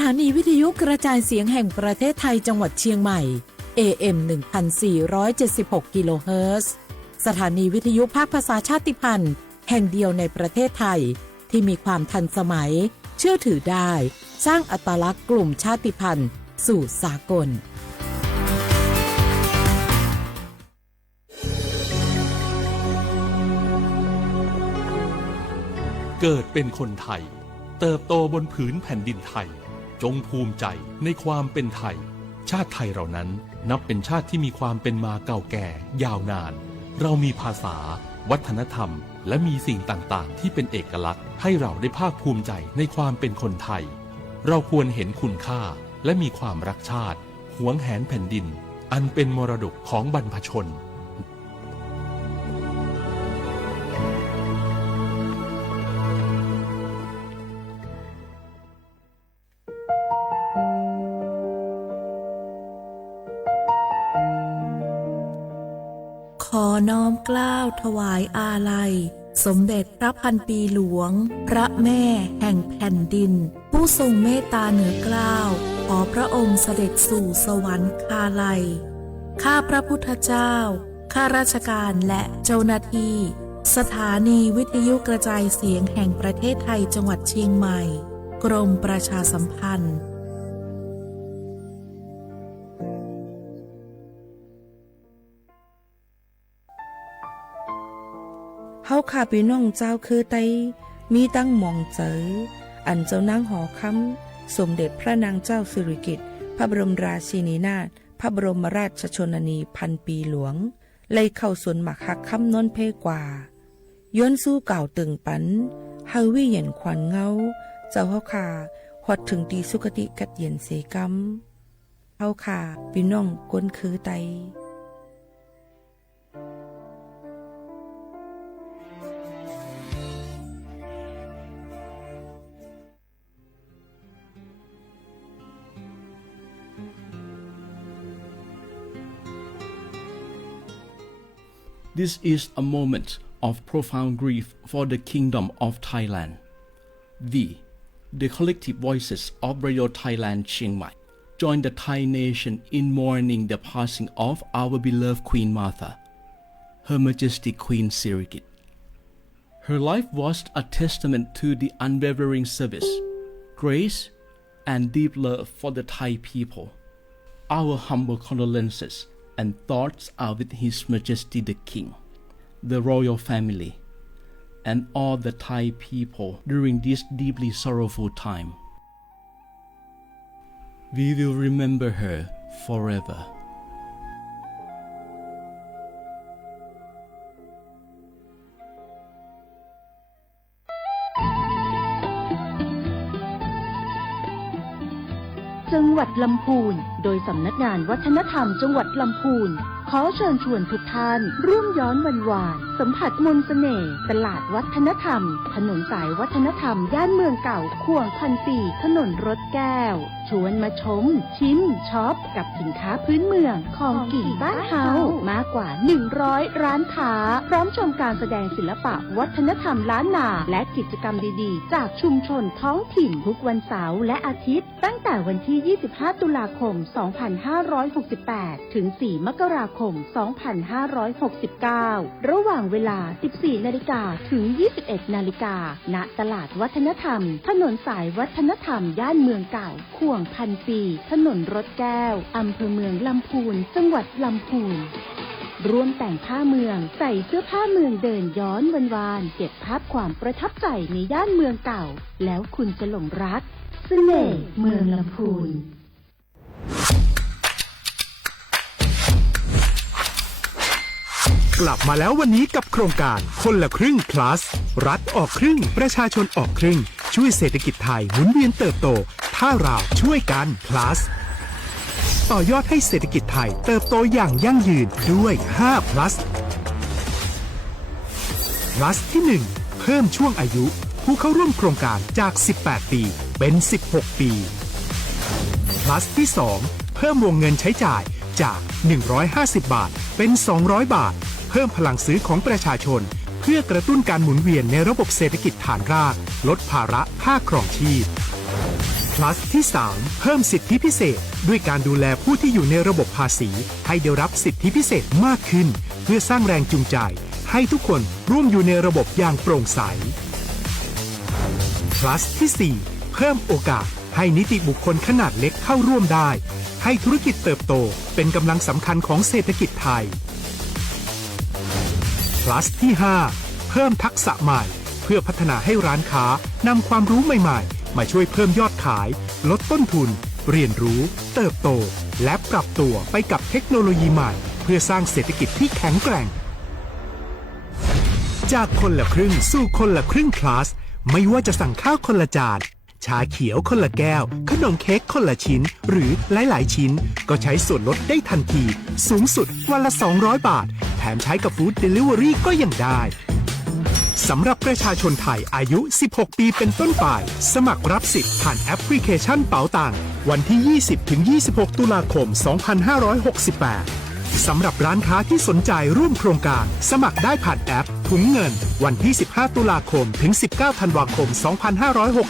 ถานีวิทยุกระจายเสียงแห่งประเทศไทยจังหวัดเชียงใหม่ AM 1476 กิโลเฮิรตซ์สถานีวิทยุภาคภาษาชาติพันธุ์แห่งเดียวในประเทศไทยที่มีความทันสมัยเชื่อถือได้สร้างอัตลักษณ์กลุ่มชาติพันธุ์สู่สากลเกิดเป็นคนไทยเติบโตบนผืนแผ่นดินไทยจงภูมิใจในความเป็นไทยชาติไทยเรานั้นนับเป็นชาติที่มีความเป็นมาเก่าแก่ยาวนานเรามีภาษาวัฒนธรรมและมีสิ่งต่างๆที่เป็นเอกลักษณ์ให้เราได้ภาคภูมิใจในความเป็นคนไทยเราควรเห็นคุณค่าและมีความรักชาติหวงแหนแผ่นดินอันเป็นมรดกของบรรพชนขอน้อมเกล้าถวายอาลัยสมเด็จพระพันปีหลวงพระแม่แห่งแผ่นดินผู้ทรงเมตตาเหนือเกล้าขอพระองค์เสด็จสู่สวรรคาลัยข้าพระพุทธเจ้าข้าราชการและเจ้าหน้าที่สถานีวิทยุกระจายเสียงแห่งประเทศไทยจังหวัดเชียงใหม่กรมประชาสัมพันธ์เฮาข้าพี่น้องเจ้าคือไตมีตั้งหม่องเจออันเจ้านางหอคำสมเด็จพระนางเจ้าสิริกิติ์พระบรมราชินีนาถพระบรมราชชนนีพันปีหลวงเลยเข้าสวนหมักหักคำนนเพกว่าย้อนสู้เก่าตึงปันเฮาวิเย็นขวัญเงาเจ้าเฮาข้าฮอดถึงตีสุคติกัดเย็นเสกำเฮาข้าพี่น้องก้นคือไตThis is a moment of profound grief for the Kingdom of Thailand. We, the collective voices of Radio Thailand Chiang Mai, join the Thai nation in mourning the passing of our beloved Queen Martha, Her Majesty Queen Sirikit. Her life was a testament to the unwavering service, grace, and deep love for the Thai people. Our humble condolences and thoughts are with His Majesty the King, the royal family, and all the Thai people during this deeply sorrowful time. We will remember her forever.จังหวัดลำพูนโดยสำนักงานวัฒนธรรมจังหวัดลำพูนขอเชิญชวนทุกท่านร่วมย้อนวันวานสัมผัสมนต์เสน่ห์ตลาดวัฒนธรรมถนนสายวัฒนธรรมย่านเมืองเก่าข่วงพันปีถนนรถแก้วชวนมาชมชิมช็อปกับสินค้าพื้นเมืองของกินบ้านเฮามากกว่า100ร้านค้าพร้อมชมการแสดงศิลปะวัฒนธรรมล้านนาและกิจกรรมดีๆจากชุมชนท้องถิ่นทุกวันเสาร์และอาทิตย์ตั้งแต่วันที่25ตุลาคม2568ถึง4มกราคม2569ระหว่างเวลา 14 นาฬิกาถึง 21 นาฬิกาณตลาดวัฒนธรรมถนนสายวัฒนธรรมย่านเมืองเก่าข่วงพันปีถนนรถแก้วอำเภอเมืองลำพูนจังหวัดลำพูนร่วมแต่งผ้าเมืองใส่เสื้อผ้าเมืองเดินย้อนวานๆเก็บภาพความประทับใจในย่านเมืองเก่าแล้วคุณจะหลงรักเสน่ห์เมืองลำพูนกลับมาแล้ววันนี้กับโครงการคนละครึ่ง plus รัฐออกครึ่งประชาชนออกครึ่งช่วยเศรษฐกิจไทยหมุนเวียนเติบโตถ้าเราช่วยกัน plus ต่อยอดให้เศรษฐกิจไทยเติบโตอย่างยั่งยืนด้วย5 plus plus ที่ 1 เพิ่มช่วงอายุผู้เข้าร่วมโครงการจาก18ปีเป็น16ปี plus ที่ 2 เพิ่มวงเงินใช้จ่ายจาก150 บาทเป็น200 บาทเพิ่มพลังซื้อของประชาชนเพื่อกระตุ้นการหมุนเวียนในระบบเศรษฐกิจฐานรากลดภาระค่าครองชีพ plus ที่ 3 เพิ่มสิทธิพิเศษด้วยการดูแลผู้ที่อยู่ในระบบภาษีให้ได้รับสิทธิพิเศษมากขึ้นเพื่อสร้างแรงจูงใจให้ทุกคนร่วมอยู่ในระบบอย่างโปร่งใส plus ที่ 4 เพิ่มโอกาสให้นิติบุคคลขนาดเล็กเข้าร่วมได้ให้ธุรกิจเติบโตเป็นกำลังสำคัญของเศรษฐกิจไทย plus ที่ 5 เพิ่มทักษะใหม่เพื่อพัฒนาให้ร้านค้านำความรู้ใหม่ๆมาช่วยเพิ่มยอดขายลดต้นทุนเรียนรู้เติบโตและปรับตัวไปกับเทคโนโลยีใหม่เพื่อสร้างเศรษฐกิจที่แข็งแกร่งจากคนละครึ่งสู่คนละครึ่ง plus ไม่ว่าจะสั่งข้าวคนละจานชาเขียวคนละแก้วขนมเค้กคนละชิ้นหรือหลายๆชิ้นก็ใช้ส่วนลดได้ทันทีสูงสุดวันละ200 บาทแถมใช้กับฟู้ดเดลิเวอรี่ก็ยังได้สำหรับประชาชนไทยอายุ 16 ปีเป็นต้นไปสมัครรับสิทธิ์ผ่านแอปพลิเคชันเป๋าตังวันที่ 20-26 ตุลาคม 2568 สำหรับร้านค้าที่สนใจร่วมโครงการสมัครได้ผ่านแอปถุงเงินวันที่ 15 ตุลาคมถึง 19 ธันวาคม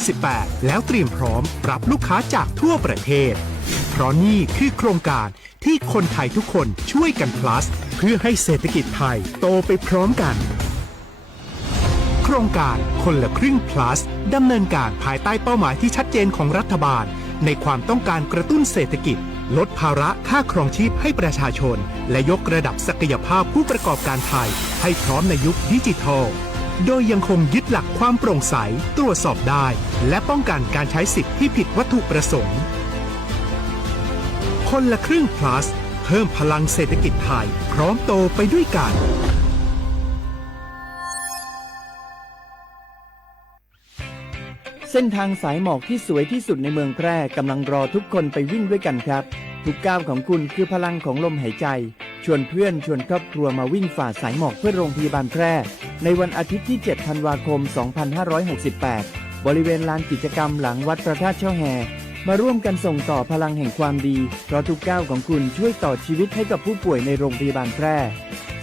2568 แล้วเตรียมพร้อมรับลูกค้าจากทั่วประเทศเพราะนี่คือโครงการที่คนไทยทุกคนช่วยกัน plus เพื่อให้เศรษฐกิจไทยโตไปพร้อมกันโครงการคนละครึ่ง plus ดำเนินการภายใต้เป้าหมายที่ชัดเจนของรัฐบาลในความต้องการกระตุ้นเศรษฐกิจลดภาระค่าครองชีพให้ประชาชนและยกระดับศักยภาพผู้ประกอบการไทยให้พร้อมในยุคดิจิทัลโดยยังคงยึดหลักความโปร่งใสตรวจสอบได้และป้องกันการใช้สิทธิ์ที่ผิดวัตถุประสงค์คนละครึ่ง plus เพิ่มพลังเศรษฐกิจไทยพร้อมโตไปด้วยกันเส้นทางสายหมอกที่สวยที่สุดในเมืองแพร่กำลังรอทุกคนไปวิ่งด้วยกันครับทุกก้าวของคุณคือพลังของลมหายใจชวนเพื่อนชวนครอบครัวมาวิ่งฝ่าสายหมอกเพื่อโรงพยาบาลแพร่ในวันอาทิตย์ที่ 7 ธันวาคม 2568 บริเวณลานกิจกรรมหลังวัดพระธาตุช่อแฮมาร่วมกันส่งต่อพลังแห่งความดีเพราะทุกก้าวของคุณช่วยต่อชีวิตให้กับผู้ป่วยในโรงพยาบาลแพร่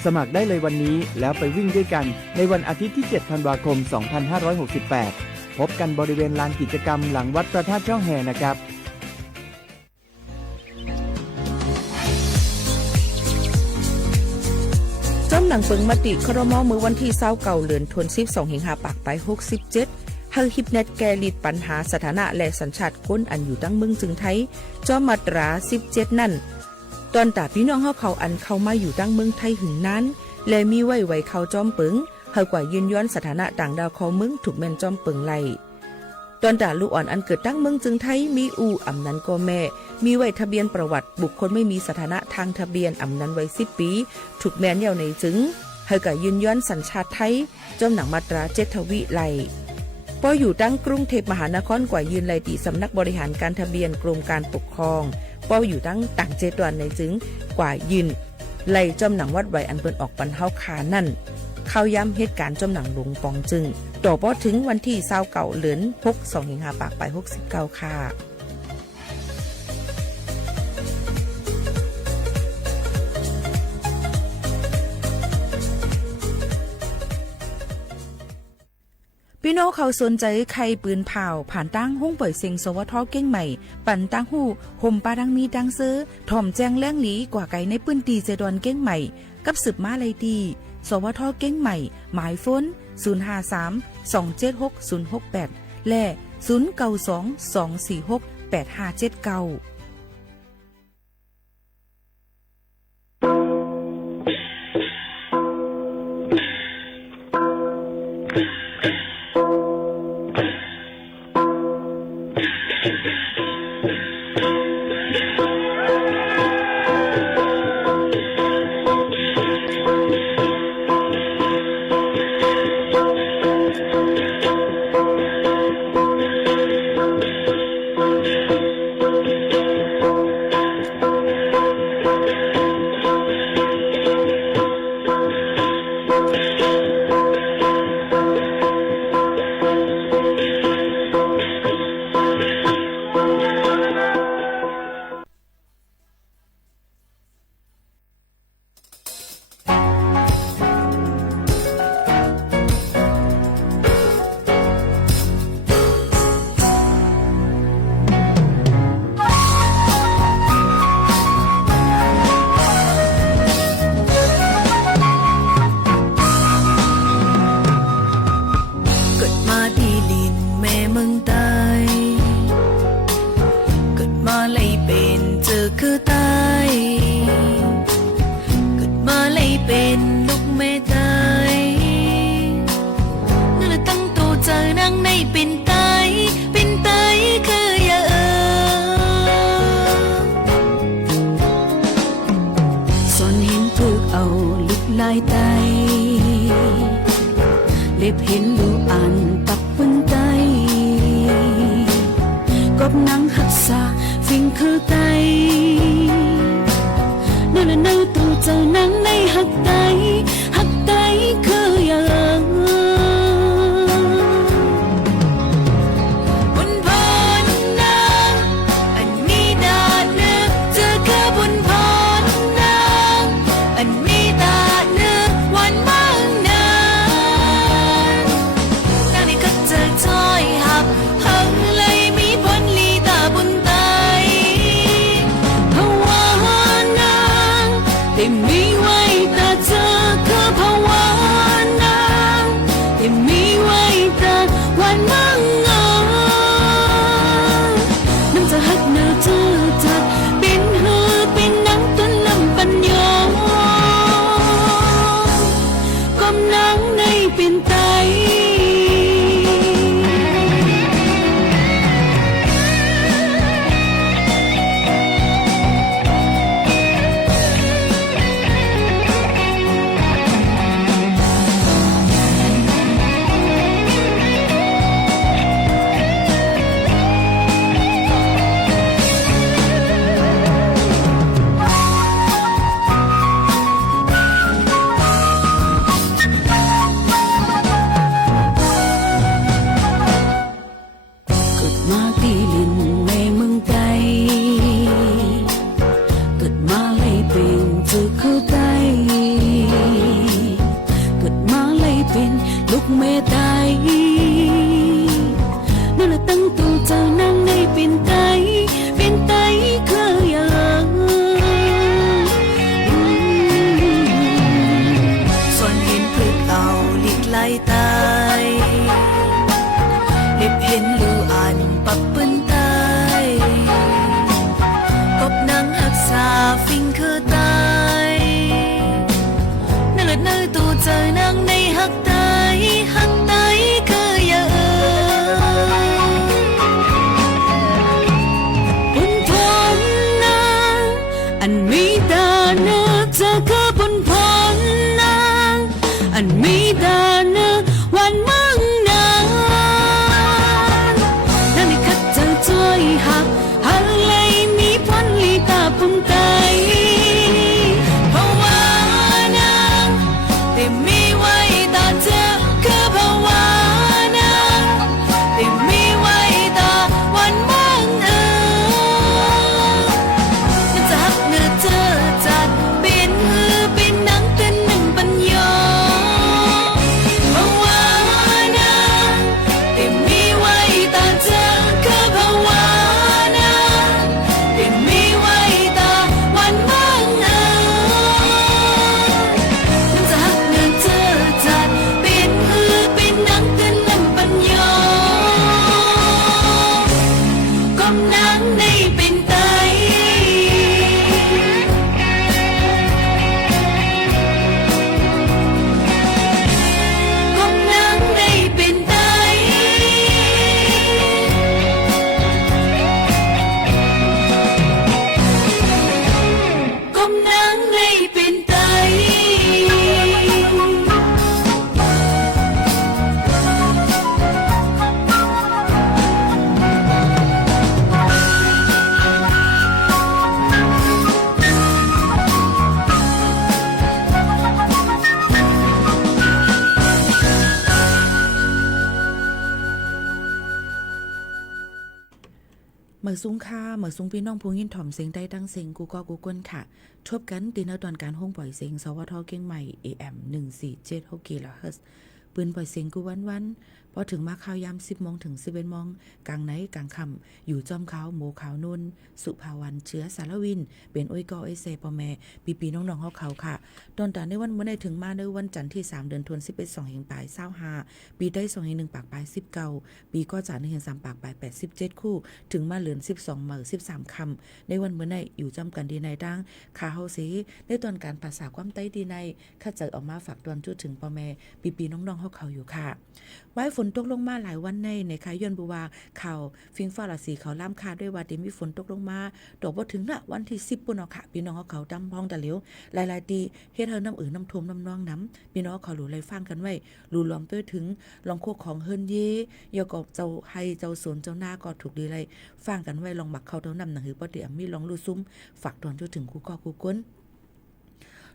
สมัครได้เลยวันนี้แล้วไปวิ่งด้วยกันในวันอาทิตย์ที่ 7 ธันวาคม 2568พบกันบริเวณลานกิจกรรมหลังวัดพระธาตุช่อแฮนะครับจ้ำหนังเปิงมติครม.มือวันที่29เดือนธันวาคม12ปากไป67ให้ฮิปเน็ตแกลิดปัญหาสถานะและสัญชาติคนอันอยู่ตั้งเมืองจึงไทยจอมมาตรา17นั่นตอนตาพี่น้องเฮาเขาอันเข้ามาอยู่ตั้งเมืองไทยหึงนั้นและมีไว้เข้าจอมเปิงเฮากว่ายืนย้อนสถานะต่างดาวของมึงถูกแม่นจอมเปิงไล่ตอนด่าลูกอ่อนอันเกิดตั้งเมืองจึงไทยมีอู่อำนั้นก็แม่มีไว้ทะเบียนประวัติบุคคลไม่มีสถานะทางทะเบียนอำนั้นไว้10 ปีถูกแม่นยาวในจึงเฮากว่ายืนย้อนสัญชาติไทยจอมหนังมาตรา7ทวีไล่พออยู่ตั้งกรุงเทพมหานครกว่ายืนไล่ตีสำนักบริหารการทะเบียนกรมการปกครองพออยู่ตั้งต่าง7วันในจึงกว่ายืนไล่จอมหนังวัดไว้อันเปิ้นออกปันเฮาขานั่นเข้าย้ำเหตุการณ์จมหนังหลวงปองจึงต่อพอถึงวันที่29เดือน6 ปากไป69ค่ะพี่น้องเขาสนใจใครปืนเผาผ่านตั้งห้องปล่อยเสียงสวทเก้งใหม่ปั่นตั้งหูห่มปาดังมีดังซื้อถ่อมแจ้งแล้งหลีกว่าไก่ในปืนตีเจดอนเก้งใหม่กับสืบมาเลยดีสวทเก้งใหม่หมายฝน053-276-068และ092-246-8579 ได้เห็นลูกอันปักบนไตกบนังหักษาฟิงคือไตนั่นนั่นตัวเจ้านังในหักไตคืออย่างบนพรนางอันมีดาเนื้อเจอคือบนพรนางอันมีดาเนื้อวันมั่งนางนางนี่ก็เจอถ้อยหับหังเลยมีผลลีตาบนไตภาวะนางได้มีไว้ตาเจอคือภาวะนางได้มีไว้ตาวันมั่งน้ำจะหักเนื้อเจอจัดเป็นหือเป็นนังต้นลำปัญญากมนังในเป็นไตมาตีลินในเมืองไทยเกิดมาเลยเป็นเจ้าคือไทยเกิดมาเลยเป็นลูกแม่ไทยนั่นแหละตั้งตัวเจ้านั่งในเป็นไทยคืออย่างส่วนเห็นพลึกเอาลิกไล่ตายเล็บเห็นลูอันปักปืนตายกบนังหักษาฟิงคือตายนั่นแหละเนื้อตัวเจอนังในหักตายคืออย่างบนพรนางอันมีดาเนื้อเจอคือบนพรนางอันมีดาเนื้อวันมั่งนางช่วยหักหันเลยมีพ้นลีตาปุ่มไตภาวะนางได้มีไว้ตาเจอคือภาวะนางได้มีไว้ตาวันมั่งนั่นจะหักเนื้อเจอจัดเป็นหือเป็นนังเต้นหนึ่งปัญญาภาวะนางได้มีไว้ตาเจอคือภาวะเมื่อซุ้งค่าเมื่อซุ้งพี่น้องผู้ยินถ่อมเสียงได้ตั้งเสียงกูก็กูก้นค่ะทบกันตีนตอนการห้องปล่อยเสียงสวทเก่งใหม่ AM 147 กิโลเฮิรตซ์ปืนปล่อยเสียงกูวันพอถึงมาข่าวยาม 10 โมงถึง 11 โมงกลางไหนกลางค่ำอยู่จอมขาวโมขาวนุ่นสุภาวันเชื้อสารวินเป็นอ้อยกอไอเซปอแม่ปีน้องๆเขาค่ะตอนตาในวันเมื่อได้ถึงมาในวันจันทร์ที่3เดือนธันวาคม11 2แห่งปลาย25ปีได้2แห่ง1ปากปลาย19ปีก็จาก1แห่ง3ปากปลาย87คู่ถึงมาเหลือน12มื้อ13ค่ำในวันเมื่อได้อยู่จำกันดีในดังขาเฮาสิได้ตอนการภาษาความใต้ดีในข้าเจอออกมาฝากตอนจุดถึงปอแม่ปีน้องๆเขาอยู่ค่ะไว้ฝน นตกลงมาหลายวันในนะคะย้อนบ่ว่าข่าวฟิงฟ้าราศีเขาล่ามคาดด้วยว่าได้มีฝนตกลงมาดอกบ่ถึงน่ะวันที่10ปุ่นเนาะค่ะพี่น้องเขาดำพ้องตะเหลียวหลายๆตีเฮ็ดให้น้ำน้ำท่วมน้ำนองน้ำพี่น้องเขารู้ไรฟังกันไว้รู้รวมไปถึงลองโคกของเฮิรนเยยก็เจ้าให้เจ้าสวนเจ้าหน้าก็ถูกดีไรฟังกันไว้ลองหมักเข้าเท่านำหนังหือบ่ได้มีลองรู้ซุ่มฝากตอนจนถึงกูก็กูก้น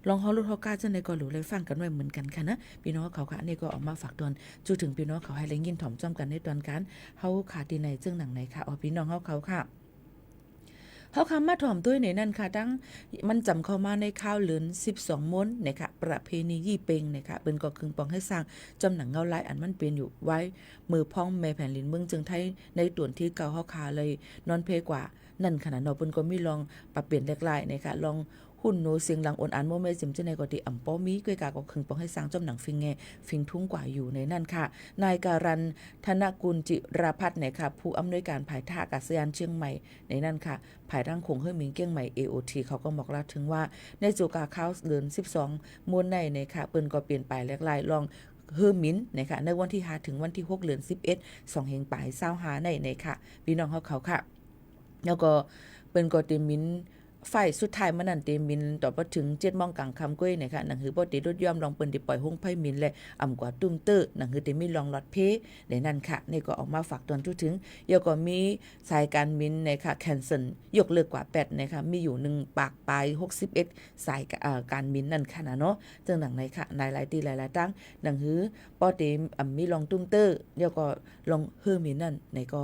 ลองเฮารู้เฮากล้าจังได๋ก็รู้เลยฟังกันไว้เหมือนกันค่ะนะพี่น้องเขาค่ะอันนี้ก็ออกมาฝากตอนจูถึงพี่น้องเขาให้แรงยินถ่อมจ้อมกันในตอนการเฮาขาดที่ไหนจึงหนังไหนค่ะพี่น้องเขาค่ะเฮาคำมาถ่อมด้วยในนั้นค่ะตั้งมันจำเข้ามาในข้าวเหลือน12ม้วนนะคะประเพณียี่เปงนะคะเป็นก็คึงปองให้สร้างจำหนังเงาลายอันมันเป็นอยู่ไว้มือพ้องแม่แผ่นลินเมืองจึงไทยในต่วนที่เก่าเฮาคาเลยนอนเพกว่านั่นขนาดเนาะเพิ่นก็มีลองปรับเปลี่ยนหลายๆนะคะลองหุ่นโนเสียงหลังอ่อนอันโมเมจิมจังได๋ก็ที่อำป้อมีก้วยกาก็คึงปองให้สร้างจำหนังฟิงแงฟิงทุ่งกว่าอยู่ในนั่นค่ะนายการันธนกุลจิราพัฒน์นะคะผู้อำนวยการภายท่าอากาศยานเชียงใหม่ในนั่นค่ะภายร่างคงเฮือหมิงเกี้ยงใหม่ AOT เขาก็บอกแล้วถึงว่าในจูกาข้าวเดือน12มวนในนะคะเปิ้นก็เปลี่ยนไปหลายๆลองเฮือหมินนะคะในวันที่5ถึงวันที่6เดือน11 2แห่งปลาย25ในค่ะพี่น้องเขาค่ะแล้วก็เปิ้นก็เตมินไฟสุดท้ายมันนั่นเตมินต่อพอถึง7:00 นกลางค่ำก้อยนะคะหนังหือบ่ติดรถย่อมลองเปิ้นได้ปล่อยห้องไผมินและอ่ำกว่าตุ้มเตอร์หนังหือได้มีลองลอดเพในนั้นค่ะนี่ก็ออกมาฝากตอนทุถึงแล้วก็มีสายการบินนะคะแคนเซิลยกเลิกกว่า8นะคะมีอยู่1ปากปลาย61สายการบินนั่นค่ะนะเนาะจึงหนังในค่ะหลายๆตีหลายๆตั้งหนังหือบ่ได้มีลองตุ้มเตอร์แล้วก็ลองเฮอมินนั่นในก็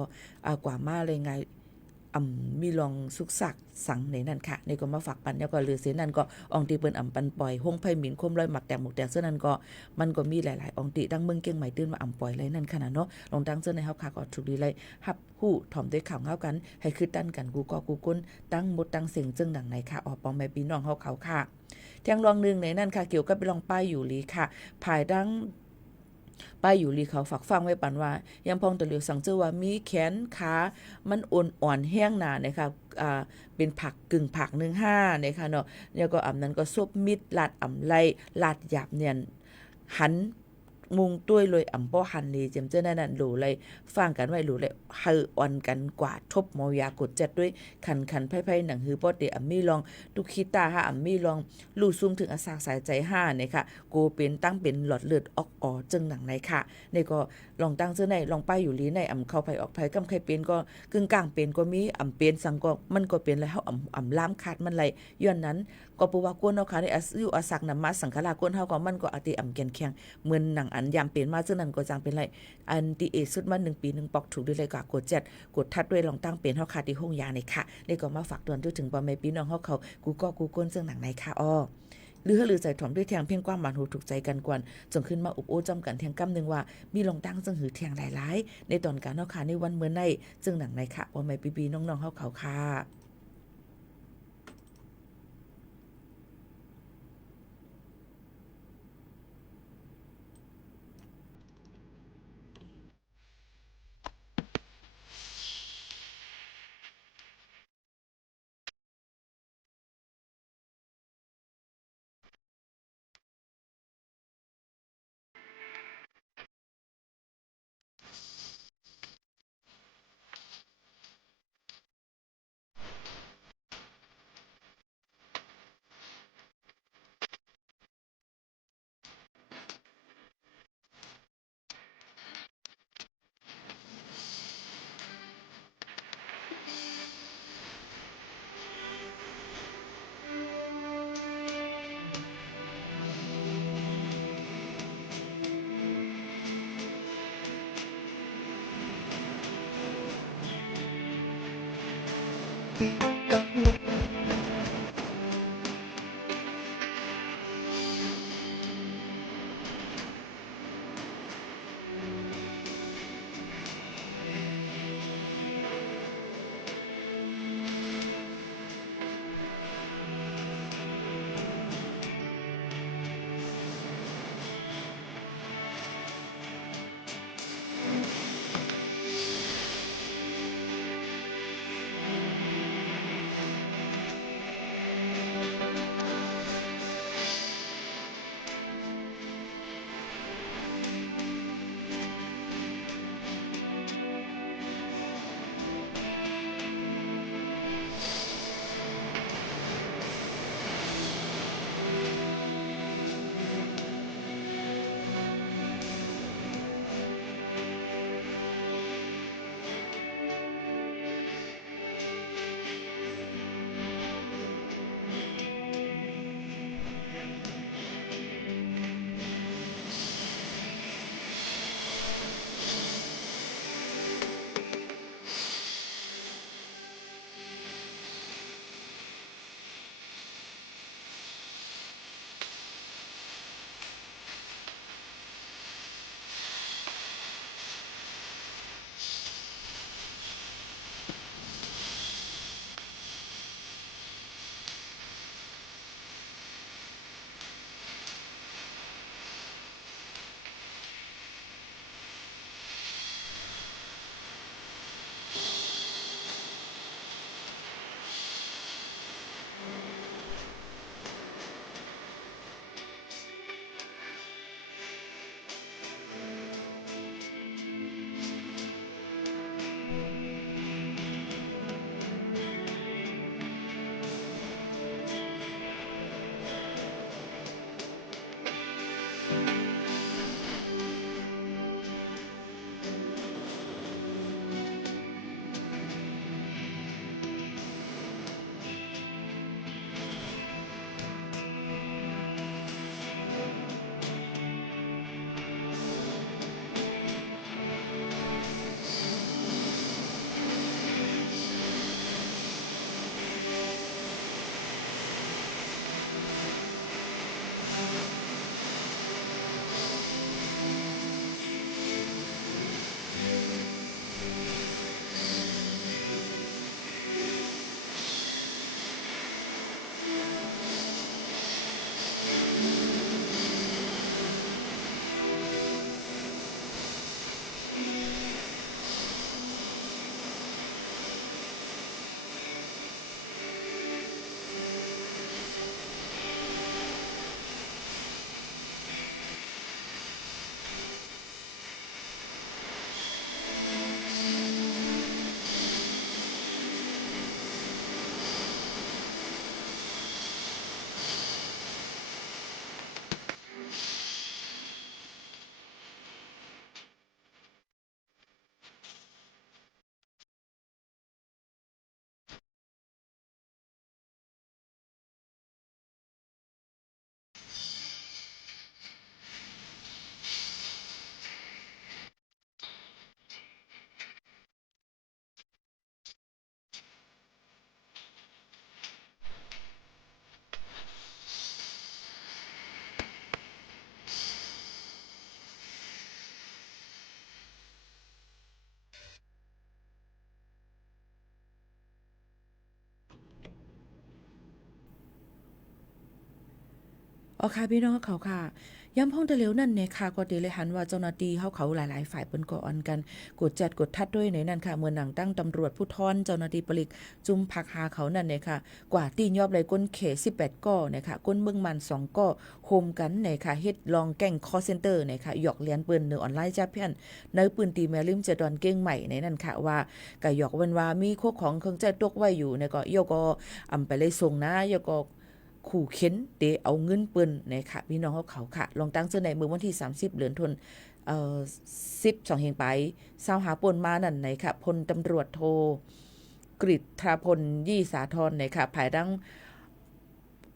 กว่ามาเลยไงมีลองสุกสักสังในนั่นค่ะนี่ก็มาฝากปันแล้วก็เรือเสนั่นก็อองตีเปิ้นปันปล่อยห้องไผ่หมินคมลอยหมักแตงหมกแตงเสื้อนั่นก็มันก็มีหลายๆอองตีดังเมืองเกียงใหม่ตื่นมาปล่อยไรนั่นค่ะเนาะลองดังเสื้อในเฮาค่ะก็ถูกดีเลยฮับฮู้ถ่อมด้วยข่าวเฮากันให้คือตั้นกันกูก็กูก้นตั้งหมดตั้งเสียงจึงดังไหนค่ะออกปองแม่พี่น้องเฮาเขาค่ะเที่ยงรองนึงในนั่นค่ะเกี่ยวกับไปลองป้ายอยู่ลีค่ะภายดังป้ายอยู่ลีเขาฝากฟังไว้ปันว่ายังพองตะเหลียวสังเจอว่ามีแขนขามันอ่อนแห้งหนานะคะเป็นผักกึ่งผัก15นะคะเนาะแล้วก็นั้นก็ซบมิดลาดไหลลาดหยาบเนียนหันมุงต้วยเลยป้อหันลีเจมเจ้านั่นหลูเลยฟังกันไว้หลูเลยเฮออ่อนกันกว่าทบเมายากดจัดด้วยคันไพ่หนังหือป้อเตมีลองตุคิตามีลองลู่ซุ่มถึงอสากสายใจ5นะคะโกเป็นตั้งเป็นหลอดเลือดออกจึงหนังไหนค่ะนี่ก็ลองตั้งเสื้อในลองป้ายอยู่ลีในเข้าไผออกไผกำไข่เป็นก็กึ่งกลางเป็นก็มีเป็นสังก็มันก็เป็นแล้วเฮาล้ามขาดมันไหลย้อนนั้นก็ปูว่ากวนเนาะค่ะในอยู่อสักนำมาสังฆรากวนเฮาก็มันก็อติแกนแข็งเหมือนหนังอันยามเป็นมาซึ่งนั้นก็จังเป็นไรอันที่สุดมา1ปี1ปอกถูกด้วยเลยก็กด7กดทัดด้วยลองตั้งเป็นเฮาค่ะที่ห้องยาในค่ะนี่ก็มาฝากตวนถึงบ่แม่พี่น้องเฮาเขากูก็กูก้นซึ่งหนังในค่ะหรือใจถ่อมด้วยแทงเพียงกว้างบานหูถูกใจกันกวนจงขึ้นมาอุบโอ้จำกันแทงกำนึงว่ามีลองตั้งจึงหือแทงหลายๆในตอนการเฮาค่ะในวันเมื่อในซึ่งหนังในค่ะบ่แม่พี่ๆน้องๆเฮาเขาค่ะ เอาค่ะพี่น้องเขาค่ะย้ำห้องตะเหลวนั่นเนี่ยค่ะก็เดเลยหันว่าเจ้าหน้าที่เขาหลายๆฝ่ายเปิ้นก็ออนกันกดจัดกดทัดด้วยในนั่นค่ะเมื่อหนังตั้งตำรวจผู้ทอนเจ้าหน้าที่ปลิกจุ่มผักหาเขานั่นเนี่ยค่ะกว่าตีนยอบเลยก้นเข18ก้อเนี่ยค่ะก้นเมืองมัน2ก้อโฮมกันเนี่ยค่ะเฮ็ดลองแก่งคอเซ็นเตอร์เนี่ยค่ะหยอกเลียนปืนเนื้อออนไลน์จ้าเพี้ยนในปืนตีแมริมจะดอนเก้งใหม่ในนั่นค่ะว่าก็หยอกเว้นว่ามีโคของเครื่องใจตกไว้อยู่เนี่ยก็ยก็ไปเลยส่งนะยก็ขู่เข็นเตเอาเงินเปิ้นนะคะพี่น้องเขาค่ะลองตั้งเสื้อในมือวันที่30เดือนธัน12เฮงไปเศร้าหาปนมานั่นไหนค่ะพลตำรวจโทกฤษธาพลยี่สาธรค่ะภายดัง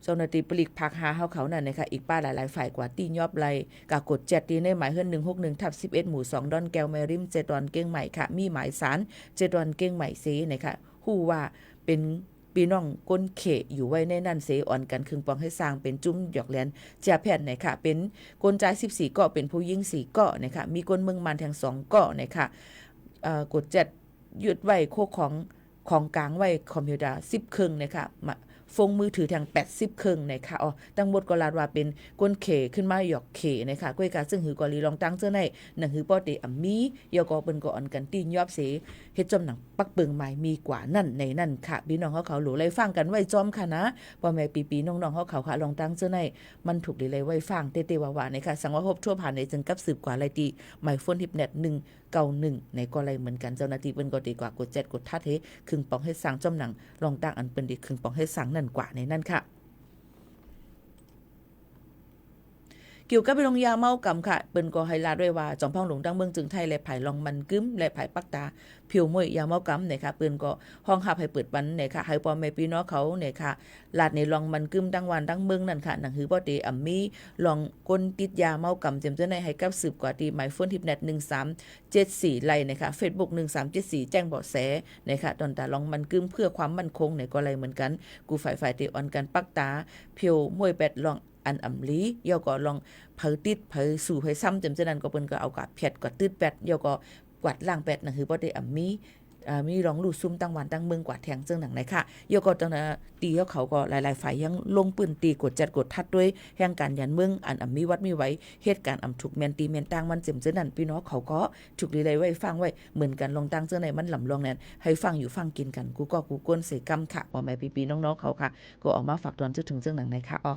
เจ้าหน้าที่ปลีกพักหาเขานั่นนะคะอีกป้าหลายๆฝ่ายกว่าตียอบไลกากด7ตีในหมายเฮือน161/11หมู่2ดอนแก้วแมริมเจดอนเก้งใหม่ค่ะมีหมายสารเจดอนเก้งใหม่เสนะคะฮู้ว่าเป็นพี่น้องก้นเขอยู่ไว้ในนั่นเสอ่อนกันครึ่งปองให้สร้างเป็นจุ้มหยอกแลนจ่าแพทย์นะคะเป็นก้นจ่าย14เกาะเป็นผู้หญิง4เกาะนะคะมีก้นเมืองมันแทง2เกาะนะคะกด7ยึดไว้โคของกลางไว้คอมพิวเตอร์10เครื่องนะคะฟงมือถือแทง80เครื่องนะคะอ๋อตั้งหมดก็ลาดว่าเป็นก้นเขขึ้นมาหยอกเขนะคะก้อยกาซึ่งหือกอลีลองตั้งเจ้าในหนังหือปอเตอำมียกอเปิ้นก็อ่อนกันตีนยอบเสเฮ็ดจอมหนังปักเปิงหมายมีกว่านั่นในนั่นค่ะพี่น้องเขาหลูไล่ฟังกันไว้จอมค่ะนะพ่อแม่ปีๆน้องๆเขาค่ะลองตั้งเจ้าในมันถูกดีเลยไว้ฟังเตๆว่าๆนะคะสังว่าพบทั่วผ่านในจึงกับสืบกว่าไรตีหมายฟนทิปเน็ต191ในก็ไรเหมือนกันเจ้าหน้าที่เปิ้นก็ดีกว่ากด7กดทัดเฮครึ่งปองให้สั่งจอมหนังลองตั้งอันเปิ้นดีครึ่งปองให้สั่งนั่นกว่าในนั่นค่ะเกี่ยวกับไปลงยาเมากำค่ะเปิ้นก็ให้ลาด้วยว่าจอมพ่องหลวงดังเมืองจึงไทยและไผ่ลองมันกึ้มและไผ่ปักตาเพียวมวยยาเมากำเนี่ยค่ะเปิ้นก็ห้องหับให้เปิดวันเนี่ยค่ะให้พ่อแม่พี่น้องเขาเนี่ยค่ะลาดในลองมันกึ้มดังวันดังเมืองนั่นค่ะหนังหือบ่ได้อ่ำมีลองก้นติดยาเมากำเต็มเจ้าในให้กับสืบกว่าตีหมายฟ้นทิปเน็ต1374ไล่นะคะ Facebook 1374แจ้งเบาะแสนะคะตอนตาลองมันกึ้มเพื่อความมั่นคงเนี่ยก็ไล่เหมือนกันกูฝ่ายติออนกันปักตาเพียวมวยแปดลองอันอำลียอก็ลองเผยติดเผยสู่เผยซ้ำจำฉะนั้นก็เปิ้นก็เอากับเพียดก็ตืดแปดยอก็กวาดล่างแปดนั่นคือบ่ได้อำมีรองลู่ซุ่มตั้งวันตั้งเมืองกว่าแทงเจิงหนังไหนค่ะยอก็ตอนนั้นตีเขาก็หลายๆฝ่ายยังลงปืนตีกดจัดกดทัดด้วยแห่งการยันเมืองอันอำมีวัดมีไว้เหตุการณ์อำถูกแมนตีแมนตั้งมันเจ็มเจิงนั้นพี่น้องเขาก็ถูกลีไลไว้ฟังไว้เหมือนกันลงตั้งเจิงไหนมันลำลองนั้นให้ฟังอยู่ฟังกินกันกูก้นเสกำค่ะพ่อแม่พี่ๆน้องๆเขาค่ะก็ออกมาฝากตอนถึงเจิงหนังไหนค่ะอ๋อ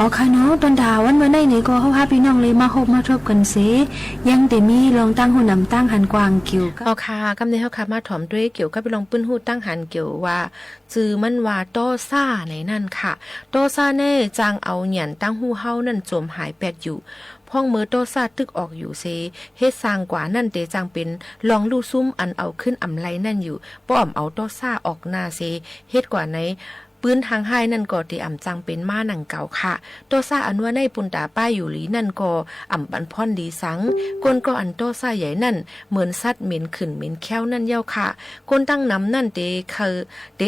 อ๋อค่ะเนาะตอนดาวันเมื่อไหร่นี่ก็เขาพาพี่น้องเลยมาพบมาทบกันเสยังแต่มีลองตั้งหูนำตั้งหันกวางเกี่ยวกับเอาค่ะกำเนิดเฮาค่ะมาถ่อมด้วยเกี่ยวกับไปลองปื้นหูตั้งหันเกี่ยวว่าจื่อมันว่าโตซ่าในนั่นค่ะโตซ่าแน่จางเอาหยันตั้งหูเฮานั่นจมหายแปดอยู่พ่องมือโตซ่าตึกออกอยู่เซเฮ็ดสร้างกว่านั่นเตจางเป็นลองลู่ซุ่มอันเอาขึ้นอำไลนั่นอยู่ป้อมเอาโตซ่าออกหน้าเซเฮ็ดกว่าในปืนทางไห้นั่นก็ที่อ่ำจังเป็นม้าหนังเก่าค่ะโตซ่าอันว่าในปุนตาป้ายอยู่หลีนั่นก็อ่ำปันพ่อนดีสังก้นก็อันโตซ่าใหญ่นั่นเหมือนสัตว์เหม็นขึ้นเหม็นแค้วนั่นเย้าค่ะก้นตั้งน้ำนั่นเต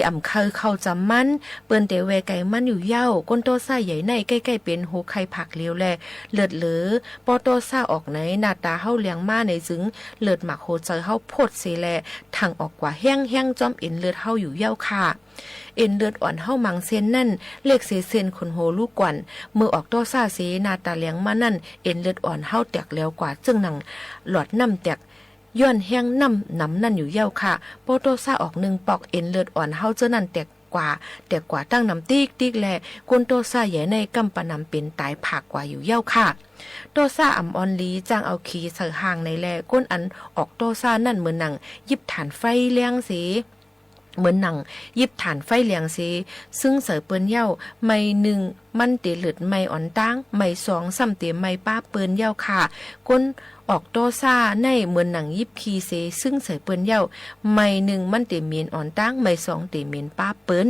อ่ำเข้าจำมันเปิ้นเตแวไก่มันอยู่เย้าก้นโตซ่าใหญ่ในใกล้ๆเป็นโหไข่ผักเลี้ยวแลเลือดเหลือปอโตซ่าออกไหนหน้าตาเฮาเลี้ยงมาในจึงเลือดหมักโหเจอเฮาโพดเสแลทางออกกว่าแห้งจอมเอ็นเลือดเฮาอยู่เย้าค่ะเอ็นเลือดอ่อนเฮามังเส้นนั่นเลขเส้นคนโหลูกกวนมือออกโตซ่าเสนาตาเลี้ยงมานั่นเอ็นเลือดอ่อนเฮาแตกแล้วกว่าจึงหนังหลอดน้ำแตกย้อนแห้งน้ำนั่นอยู่เย้าค่ะโปโตซ่าออก1ปอกเอ็นเลือดอ่อนเฮาเจ้านั่นแตกกว่าตั้งน้ำติ๊กแลกุนโตซ่าใหญ่ในกำปะนำเป็นตายผักกว่าอยู่เย้าค่ะโตซ่าอ่ำออนลีจางเอาขีเสือห่างในแลก้นอันออกโตซ่านั่นเหมือนหนังยิบฐานไฟเลี้ยงเสเหมือนหนังยิบฐานไฟเลียงเสซึ่งเสือเปิ้นเย้าไม่1มันเตหลืดไม่อ่อนตั้งไม่2ซ้ำเตไม่ป้าเปิ้นเย้าค่ะก้นออกโตซ่าในเหมือนหนังยิบขีเสซึ่งเสือเปิ้นเย้าไม่1มันเตเมียนอ่อนตั้งไม่2เตเมียนป้าเปิ้น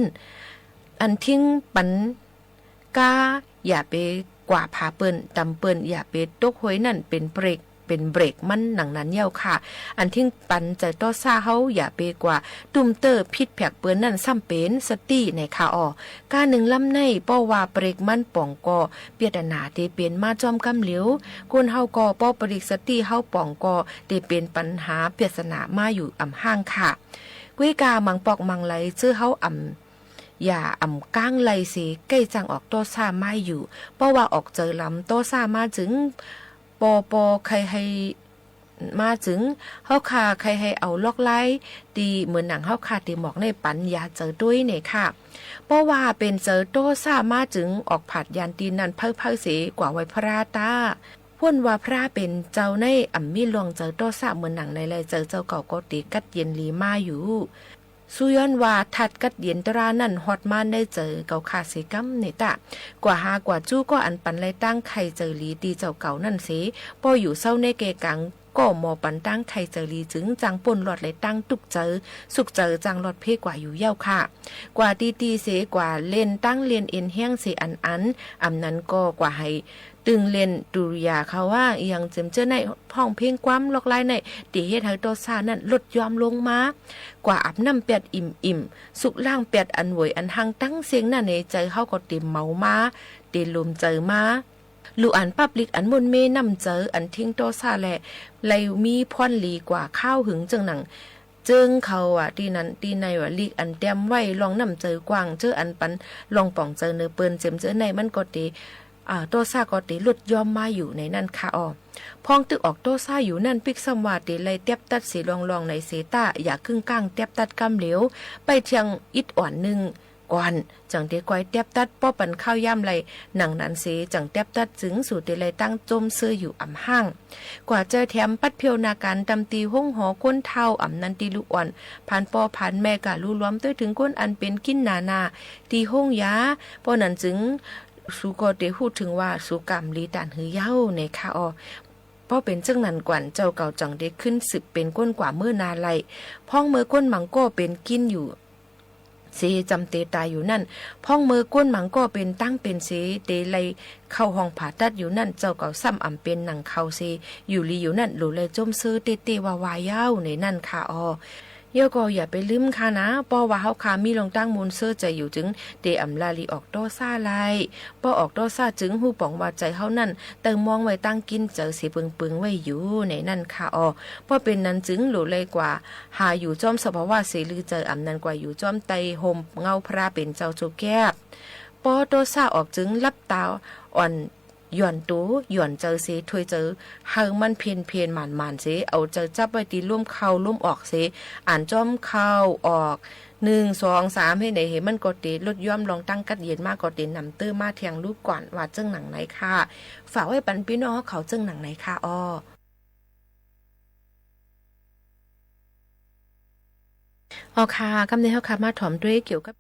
อันทิ้งปันกาอย่าไปกว่าพาเปิ้นตำเปิ้นอย่าไปตกห้วยนั่นเป็นเบรกมันหนังนั้นเย้าค่ะอันทิ้งปันใจต่อซ่าเฮาอย่าไปกว่าตุ้มเตอร์พิษแผกเปิ้นนั่นซ้ำเป็นสติในค่ะกาหนึ่งลำในป้อว่าเบรกมันป่องกอเปียดนาเตเป็นมาจอมกำเหลียวคนเฮาก็ป้อปริกสติเฮาป่องกอเตเป็นปัญหาเปียดสนามาอยู่อ่ำห้างค่ะกุ้ยกามังปอกมังไหลชื่อเฮาอย่าก้างไหลสิใกล้จังออกโตซ่ามาอยู่เพราะว่าออกเจอลำโตซ่ามาถึงปอใครให้มาถึงเฮาคาใครให้เอาลอกไล่ตีเหมือนหนังเฮาคาตีหมอกในปันอย่าเจอด้วยเนี่ยค่ะเพราะว่าเป็นเจอโตซ่ามาถึงออกผัดยานตีนันเพิ่เสกว่าไว้พระตาพ่นว่าพระเป็นเจ้าในมีลวงเจอโตซ่าเหมือนหนังในเลยเจอเจ้าเก่าก็ตีกัดเย็นลีมาอยู่สุย้อนว่าทัดกัดเย็นตรานั่นฮอดมาได้เจอเก่าขาสิกัมเนตะกว่าหากว่าจู้ก็อันปันไลตั้งไข่เจอลีตีเจ้าเก่านั่นเสพออยู่เศร้าในเกกังก็หมอปันตั้งไข่เจอลีจึงจังป่นหลอดไลตั้งตุกเจอสุกเจอจังหลอดเพกว่าอยู่เย้าค่ะกว่าตีเสกว่าเล่นตั้งเรียนเอ็นแห้งเสอันนั้นก็กว่าให้ตึงเล่นดุริยาเขาว่าอย่างเจมเจอในห้องเพลงความลอกไล่ในตีเฮ็ดให้โตซ่านั่นลดยอมลงมากว่าอาบน้ำเปียดอิ่มสุกล่างเปียดอันหวยอันหังตั้งเสียงนั่นในใจเฮาก็เต็มเมามาเต็มลมเจอมาลูอันปับลิกอันบนเมนำเจออันทิ้งโตซ่าแหละไลมีพรลีกว่าข้าวหึงจังหนังเจิงเขาตีนั้นตีในว่าลีกอันเต็มไว้ลองนำเจอกว้างเจออันปันลองป่องเจอเนื้อเปิ้นเจมเจอในมันก็ตีโตซ่าก็ติลุดยอมมาอยู่ในนั่นค่ะพองตึกออกโตซ่าอยู่นั่นปิกสมวาติไลเตียบตัดสีลองในเสตาอย่าครึ่งก้างเตียบตัดกำเหลวไปเทียงอิดอ่อนนึงก่อนจังเตก้อยเตียบตัดป้อปันข้าวย่ำไหลหนังนั้นเสจังเตียบตัดจึงสู่เตไลตั้งจมเสื้ออยู่อ่ำห้างกว่าเจอแถมปัดเพียวนาการตำตีห้องหอก้นเท่าอ่ำนันตีลูกอ่อนผ่านปอผ่านแม่กะรู้ล้อมด้วยถึงก้นอันเป็นกินนาตีห้องยาป้อนั้นจึงสุก็ได้พูดถึงว่าสุกรรมลีตานหือเย้าในค่ะเพราะเป็นจังนั้นกว่าเจ้าเก่าจังได้ขึ้นสืบเป็นก้นกว่าเมื่อนาไลพ้องเมื่อก้นมังก็เป็นกินอยู่เสจำเตตายอยู่นั่นพ้องเมื่อก้นมังก็เป็นตั้งเป็นเสเตไลเข้าห้องผ่าตัดอยู่นั่นเจ้าเก่าซ้ำอ่ำเป็นหนังเขาเสอยู่ลีอยู่นั่นหลูเลยจมซื้อเตวาวายเย้าในนั่นค่ะเยอะก็อย่าไปลืมค่ะนะเพราะว่าเฮาคามีลงตั้งมูลเสื้อใจอยู่จึงเดอำลาลีออกโตซ่าไลป้อออกโตซ่าจึงฮู้ป่องว่าใจเฮานั่นเติมมองไว้ตั้งกินเจอสิปึงไว้อยู่ในนั่นค่ะเพราะเป็นนั้นจึงหลูเลยกว่าหาอยู่จอมสภาวะเสลือเจออำนั้นกว่าอยู่จอมไตห่มเงาพระเป็นเจ้าโจแก้ป้อโตซ่าออกจึงรับตาอ่อน หย่อนตูหย่อนเจอเสถวยเจอเฮามันเพียนหมันเสเอาเจอจับไว้ตีร่วมเข้าร่วมออกเสอ่านจ้อมเข้าออก1 2 3ให้ไหนเห็นมันก็ตีลดย่อมลองตั้งกัดเย็นมากก็ตีนำตื้อมาเทียงรูปก่อนว่าเจิ้งหนังไหนค่ะฝากไว้ปันพี่น้องเขาเจิ้งหนังไหนค่ะอ้อค่ะกำเนิดเฮาค่ะมาถ่อมด้วยเกี่ยวกับ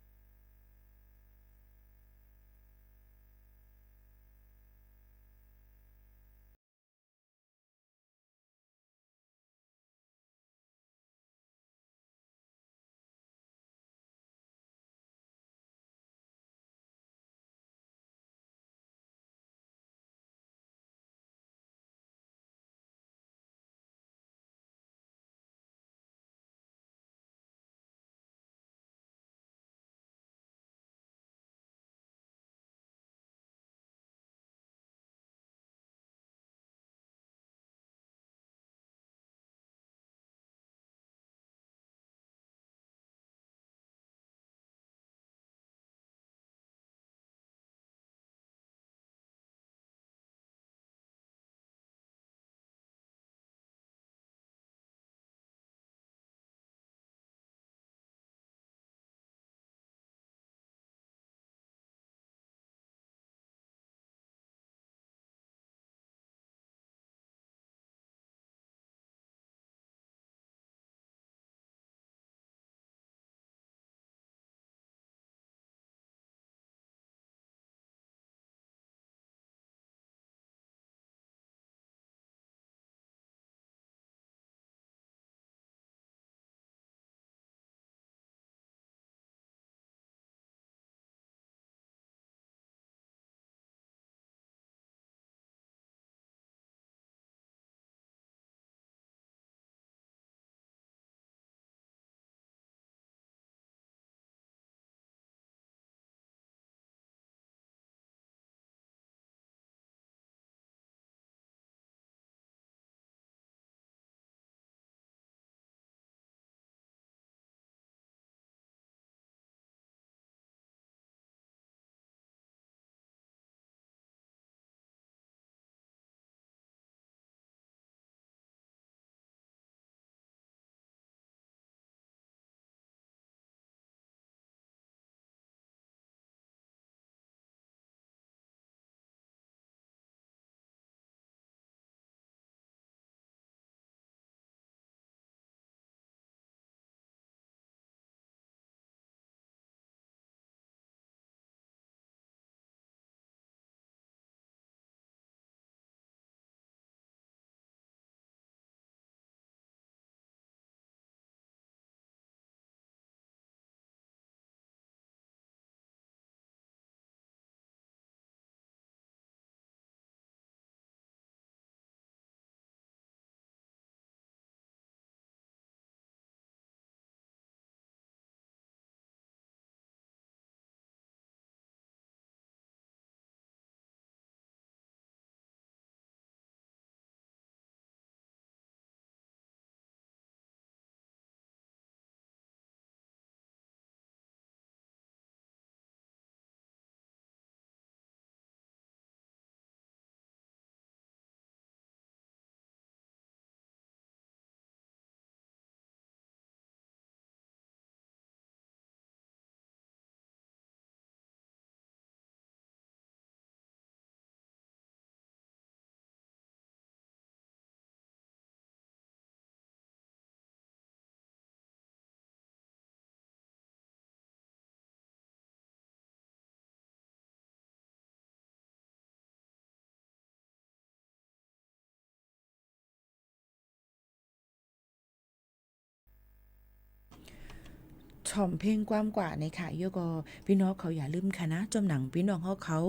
ช่อมเพลงความกว่าในค่ะโยก็พี่น้องเขาอย่าลืมค่ะนะจอมหนังพี่น้องเขา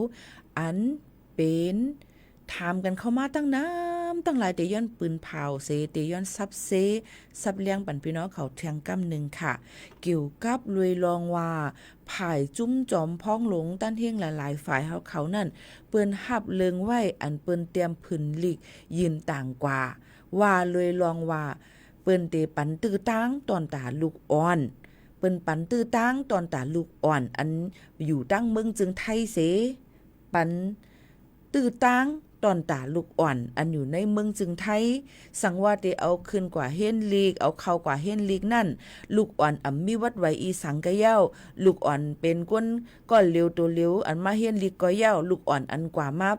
อันเป็นถามกันเข้ามาตั้งน้ำตั้งหลายเตย้อนปืนเผาเสเตย้อนซับเลี้ยงปันพี่น้องเขาเทียงกำหนึ่งค่ะเกี่ยวกับลุยลองว่าผายจุ้มจอมพ้องหลงต้านเฮงหลายๆฝ่ายเขานั่นเปิ้นหับเลิงไว้อันเปิ้นเตรียมผืนลิกยืนต่างกว่าลุยลองว่าเปิ้นเตปันตื้อตั้งตอนตาลูกอ่อนเปิ้นปันตื้อตั้งตอนตาลูกอ่อนอันอยู่ตั้งเมืองจึงไทยเสปันต ตื้อตั้งตอนตาลูกอ่อนอันอยู่ในเมืองจึงไทยสังว่าได้เอาขึ้นกว่าเฮนลีกเอาเข้ากว่าเฮนลีกนั่นลูกอ่อนอำมีวัดไว้อีสังกะเย้าลูกอ่อนเป็นก้นก้อนเหลวตัวเหลวอันมาเฮนลีกก็เย้าลูกอ่อนอันกว่ามา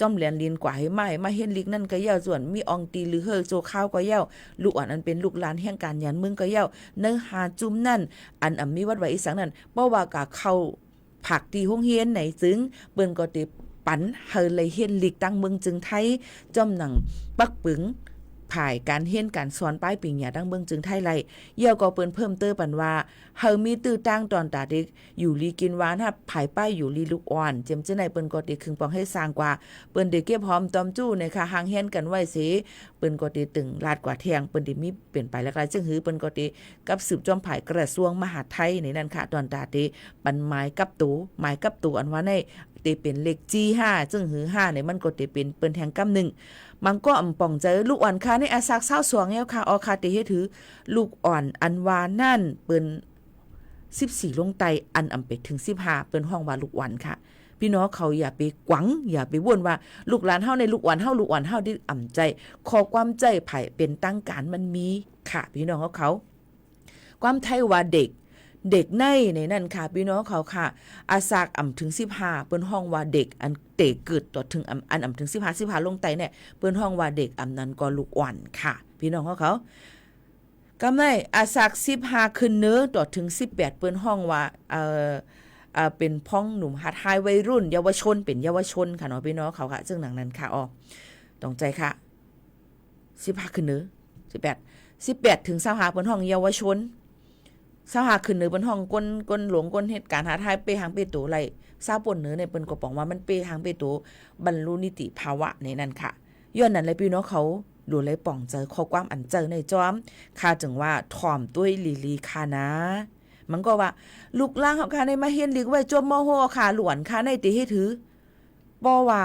จอมเหรียญลินกว่าให้มาเฮนลีกนั่นก็เย้าส่วนมีอองตีหรือเฮอโจข้าวก็เย้าลูกอ่อนอันเป็นลูกหลานแห่งการยันเมืองก็เย้าเนื้อหาจุ่มนั่นอันอำมีวัดไว้อีสังนั่นบ่ว่ากะเข้าผักตีห้องเฮียนไหนซึ้งเปิ้นก็ติปันเฮอเลยเฮียนลีกตั้งเมืองจึงไทยจอมหนังปักปึงผ่ายการเฮียนการสอนป้ายปิงหยาตั้งเมืองจึงไทยไลเยี่ยวก็เปิ้นเพิ่มเติมปันว่าเฮอมีตื้อตั้งตอนตาเด็กอยู่ลีกินหวานฮะผายป้ายอยู่ลีลูกอ่อนเจมเจ้าไหนเปิ้นก็ติคึงปองให้สร้างกว่าเปิ้นได้เก็บหอมตอมจู้ในค่ะหางเฮียนกันไว้สิเปิ้นก็ติตึงลาดกว่าเที่ยงเปิ้นได้มีเปลี่ยนไปหลายๆจึงหือเปิ้นก็ติกับสืบจอมผายกระทรวงมหาดไทยในนั้นค่ะตอนตาเด็กปันไม้กับตูหมายกับตูอันว่าในเป็นเลข G5 ซึ่งหือ5เนี่ยมันก็จะเป็นเปิ้นแทงกำ1มันก็อำป่องใจลูกอ่อนค่ะในอาซักเศร้าสวงแล้วค่ะออคาติเฮ็ดถือลูกอ่อนอันวานั่นเปิ้น14ลงไตอันอำไปถึง15เปิ้นห้องว่าลูกอ่อนค่ะพี่น้องเขาอย่าไปกวังอย่าไปว่นว่าลูกหลานเฮาในลูกอ่อนเฮาลูกอ่อนเฮาที่อ่ำใจขอความใจไผเป็นตั้งการมันมีค่ะพี่น้องเขาความไทยว่าเด็กในนั่นค่ะพี่น้องเขาค่ะอาซากอ่ำถึง15เปิ้นห้องว่าเด็กอันเตะเกิดต่อถึงอันอ่ำถึง15ลงไตเนี่ยเปิ้นห้องว่าเด็กอ่ำนั้นก็ลูกอ่อนค่ะพี่น้องเขากำไดอาซาก15ขึ้นเนื้อต่อถึง18เปิ้นห้องว่าเป็นพ้องหนุ่มหัดไฮวัยรุ่นเยาวชนเป็นเยาวชนค่ะเนาะพี่น้องเขาค่ะซึ่งหนังนั้นค่ะต้องใจค่ะ15ขึ้นเนื้อ18ถึง25เปิ้นห้องเยาวชนสาวหาขึ้นเหนือบนห้องก้นหลวงก้นเหตุการณ์หาทายเปหางเปโตไหลซาป่นเหนือในเปิ้นก็บอกว่ามันเปหางเปโตบรรลุนิติภาวะในนั้นค่ะย้อนนั้นเลยพี่น้องเขาดูเลยป่องเจอข้อความอันเจอในจอมค่าจึงว่าถ่อมด้วยลีค่ะนะมันก็ว่าลูกล่างเฮาค่ะในมาเฮียนลีกไว้จมมโหค่ะหลวนค่ะในติเฮ็ดถือบ่ว่า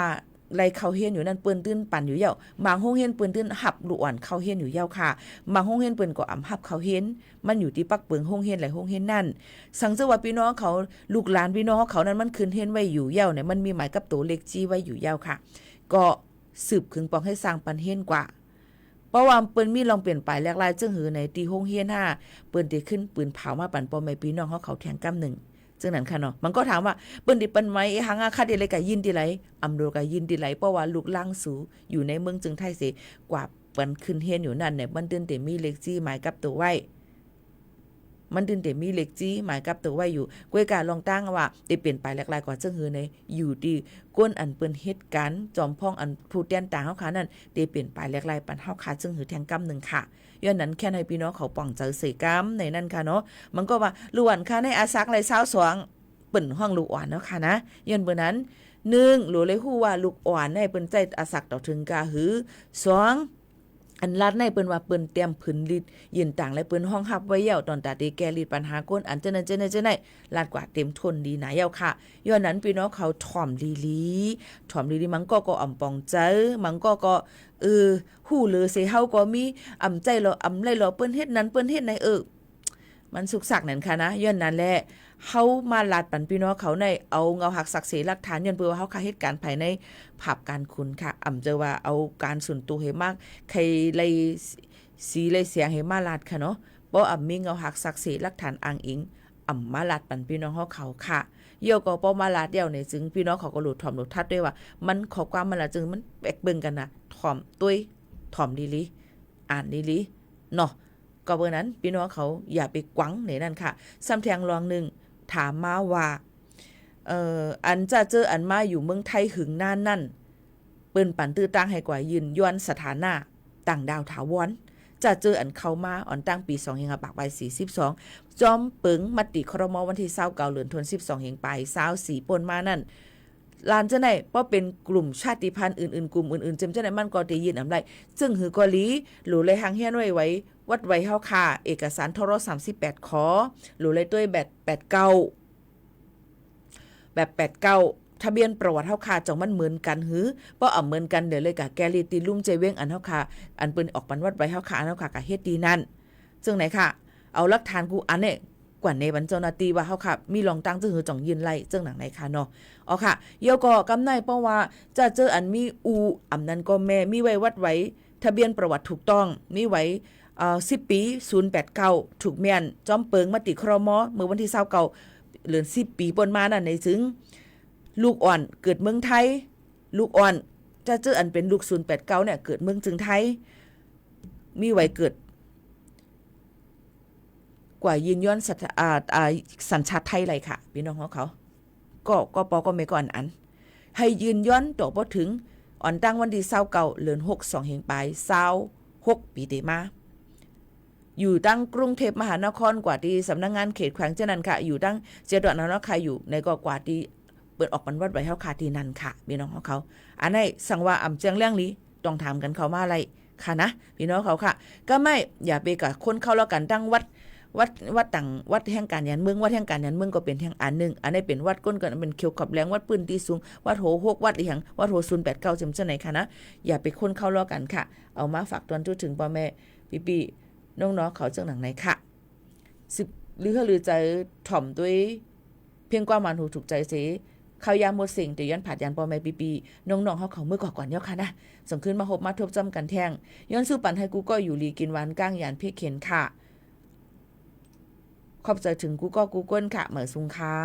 ไรเขาเฮียนอยู่นั่นเปิ้นตื้นปั่นอยู่เย้าบางห้องเฮียนเปิ้นตื้นหับลูกอ่อนเขาเฮียนอยู่เย้าค่ะบางห้องเฮียนเปิ้นก็อำหับเขาเฮียนมันอยู่ที่ปักเปิงห้องเฮียนหลายห้องเฮียนนั่นสังเจว่าพี่น้องเขาลูกหลานพี่น้องเขานั้นมันขึ้นเฮียนไว้อยู่เย้าเนี่ยมันมีหมายกับตัวเลขจี้ไว้อยู่เย้าค่ะก็สืบขึ้นปองให้สร้างปันเฮียนกว่าเพราะว่าเปิ้นมีลองเปลี่ยนไปแลกลายจึงหือในตีห้องเฮียน5เปิ้นได้ขึ้นปืนเผามาปั่นปอแม่พี่น้องเขาแทงกำ1ซึ่งนั้นค่ะเนาะมันก็ถามว่าเปิ้นดิเปิ้นไว้หังอาคาเดเลยกะยินดีไหลอำโดกะยินดีไหลเพราะว่าลูกล่างสูอยู่ในเมืองจึงไทยสิกว่าเปิ้นขึ้นเฮียนอยู่นั่นเนี่ยมันตื่นแต่มีเลขจี้หมายกับตัวไว้มันตื่นแต่มีเลขจี้หมายกับตัวไว้อยู่กวยกะลองตั้งว่าได้เปลี่ยนไปหลายๆกว่าจึงหือในอยู่ที่ก้นอันเปิ้นเฮ็ดกันจอมพ้องอันผู้แตนต่างเฮาค่ะนั่นได้เปลี่ยนไปหลายๆปันเฮาค่ะจึงหือแทงกำ1ค่ะย้อนนั้นแค่ให้พี่น้องเขาป่องเจอเสกำในนั้นค่ะเนาะมันก็ว่าล้วนค่ะในอาซักไหล22เปิ้นห้องลูกอ่อนเนาะค่ะนะย้อนเบิ่นั้น1หลูเลยฮู้ว่าลูกอ่อนในเปิ้นใจอาศักต่อถึงกะหือ2อันลัดในเปิ้นว่าเปิ้นเตรียมผืนลิดยืนต่างและเปิ้นห้องรับไว้เย้าตอนตาเตแกลิดปัญหาก้นอันเจนั้นลาดกว่าเต็มทนดีหนาเย้าค่ะย้อนนั้นพี่น้องเขาถ่อมลีมันก็อำปองใจมันก็ฮู้เลยสิเฮาก็มีอำใจเราอำไล่เราเปิ้นเฮ็ดนั้นเปิ้นเฮ็ดในมันสุกสักนั่นค่ะนะย้อนนั้นแหละเฮามาลาดปันพี่น้องเขาในเอาเงาหักศักดิ์ศรีหลักฐานย้อนเพื่อว่าเฮาค่ะเหตุการณ์ภายในผับการคุณค่ะเจอว่าเอาการส่วนตัวให้มากใครเลยสีเลยเสียงให้มาลาดค่ะเนาะบ่มีเงาหักศักดิ์ศรีหลักฐานอ้างอิงมาลาดปันพี่น้องเขาค่ะเยี่ยวก็บ่มาลาดเดียวเนี่ยจึงพี่น้องเขาก็หลุดถ่อมหลุดทัดด้วยว่ามันขอความมันละจึงมันแบกเบิ่งกันนะถ่อมตุ้ยถ่อมลีอ่านลีเนาะก็เบอร์นั้นพี่น้องเขาอย่าไปกวังในนั่นค่ะซ้ำแทงรอง1ถามมาว่าอันจะเจออันมาอยู่เมืองไทยหึงนานนั่นเปิ้นปันตื้อตั้งให้กว่ายืนย้อนสถานะต่างดาวถาวรจะเจออันเข้ามาอ่อนตั้งปี2เฮงปากใบ42จอมปึงมติครมวันที่29เดือนธันวาคม12เฮงไป24ป่นมานั่นลานจะไหนเพราะเป็นกลุ่มชาติพันธุ์อื่นๆกลุ่มอื่นๆจำจะไหนมันก็ได้ยินอำไรซึ่งหือกอลีหลูเลยหางเฮียนไว้วัดไว้เฮาค่ะเอกสารทร38ขอหลูเลยด้วยแบบ89ทะเบียนประวัติเฮาค่ะจังมันเหมือนกันหือบ่เหมือนกันเดี๋ยวเลยกะแกลีตีลุ่มใจเว้งอันเฮาค่ะอันเปิ้นออกปันวัดไว้เฮาค่ะอันเฮาค่ะกะเฮ็ดดีนั่นซึ่งไหนค่ะเอาหลักฐานกูอันเนี่ย กว่าในบรรเจ้าหน้าที่ว่าเฮาค่ะมีลองตั้งจึงหือจ่องยืนไล่เจ้งหนังไหนค่ะเนาะอ๋อค่ะเดี๋ยวก็กำในเพราะว่าจะเจออันมีอูอำนั้นก็แม่มีไว้วัดไว้ทะเบียนประวัติถูกต้องมีไว้10 ปี089ถูกแม่นจอมเปิงมติครมเมื่อวันที่29เดือน10 ปีปนมานั่นในถึงลูกอ่อนเกิดเมืองไทยลูกอ่อนจะเจออันเป็นลูก089เนี่ยเกิดเมืองจึงไทยมีไว้เกิดกว่ายืนย้อนสัญชาติไทยเลยค่ะพี่น้องของเขาก็ปอก็ไม่ก่อนอันให้ยืนย้อนตัวบ่ถึงอ่อนตั้งวันที่29เดือน6 2เหงปลาย26ปีเตมาอยู่ตั้งกรุงเทพมหานครกว่าที่สำนักงานเขตแขวงเจ้านันค่ะอยู่ตั้งเจดอนนครอยู่ในกว่าที่เปิดออกบรรวัดไว้เฮาค่ะที่นั่นค่ะพี่น้องของเขาอันนี้สั่งว่าอำเจียงเรื่องนี้ต้องถามกันเขามาอะไรค่ะนะพี่น้องเขาค่ะก็ไม่อย่าไปกับคนเข้าแล้วกันตั้งวัดต่างวัดแห่งการยันเมืองวัดแห่งการยันเมืองก็เป็นแห่งอันหนึ่งอันนี้เป็นวัดก้นกันเป็นเขียวขับแรงวัดปืนที่สูงวัดโห6วัดอีหยังวัดโห089จำเจ้าไหนค่ะนะอย่าไปคนเข้าล้อกันค่ะเอามาฝากตอนจุดถึงพ่อแม่พี่น้องๆเขาเจ้าหนังไหนค่ะหรือใจถ่อมด้วยเพียงกว่ามันหูถูกใจเสข้าวยามหมดสิ่งแต่ย้อนผัดยันพ่อแม่ปีน้องๆเขาเมื่อก่อนเนาะค่ะนะส่งขึ้นมาหบมาทบจำกันแท่งย้อนสู้ปันให้กูก็อยู่ลีกินหวานก้างยานเพียเข็นค่ะขอบใจถึงกูก็กูก้นค่ะเหมือซุงค่ะ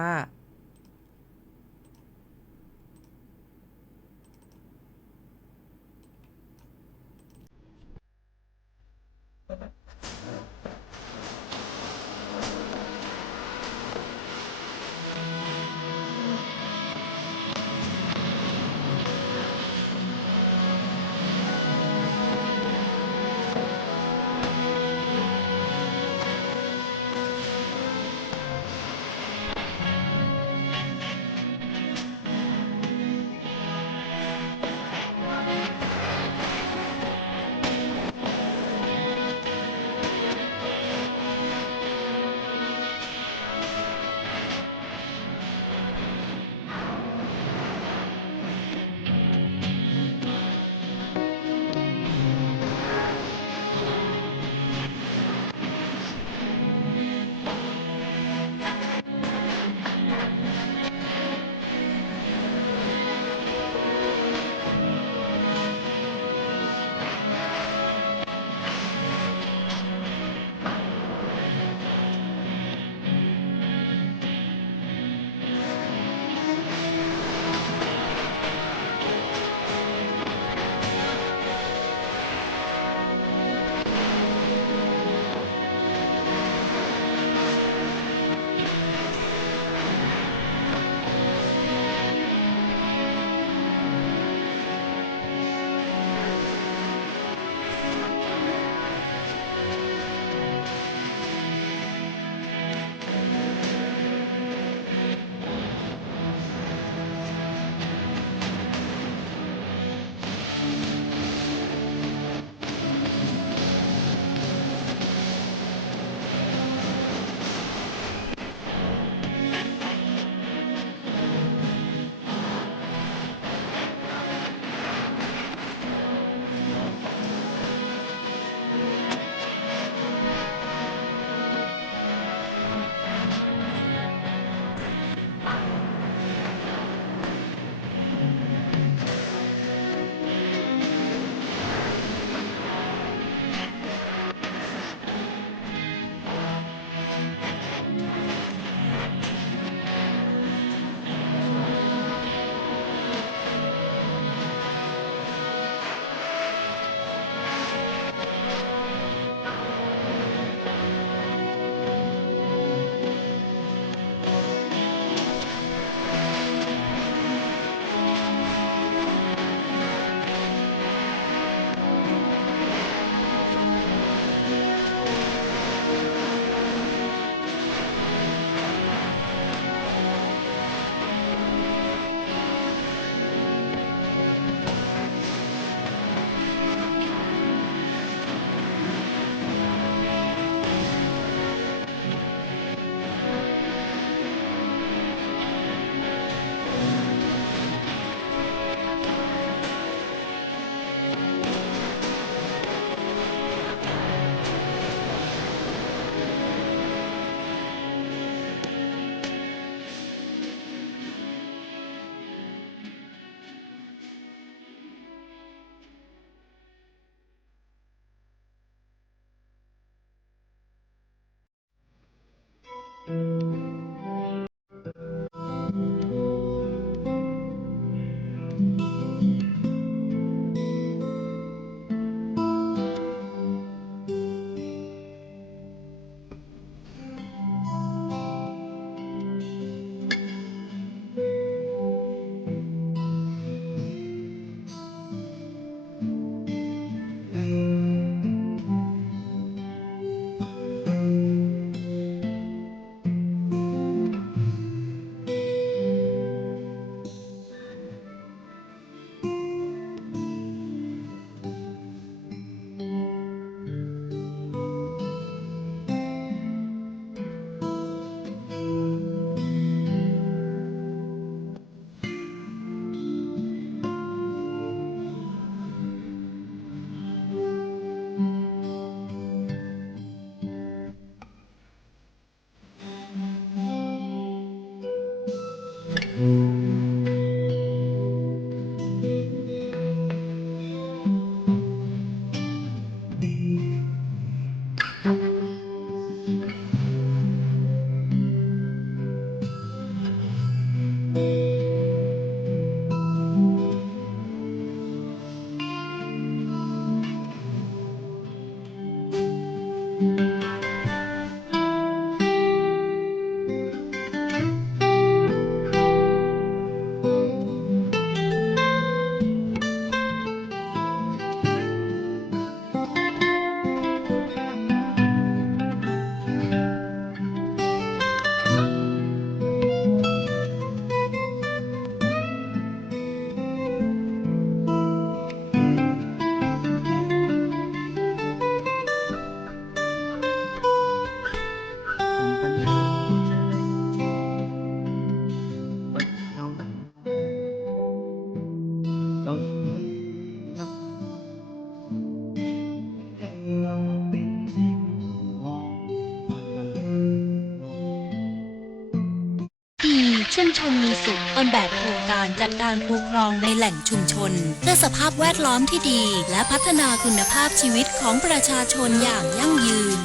ชุมชนมีสุขต้นแบบโครงการจัดการคูครองในแหล่งชุมชนเพื่อสภาพแวดล้อมที่ดีและพัฒนาคุณภาพชีวิตของประชาชนอย่างยั่งยืน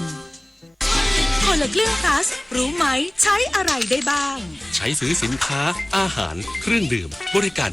คนละครึ่ง plus รู้ไหมใช้อะไรได้บ้าง ใช้ซื้อสินค้าอาหารเครื่องดื่มบริการ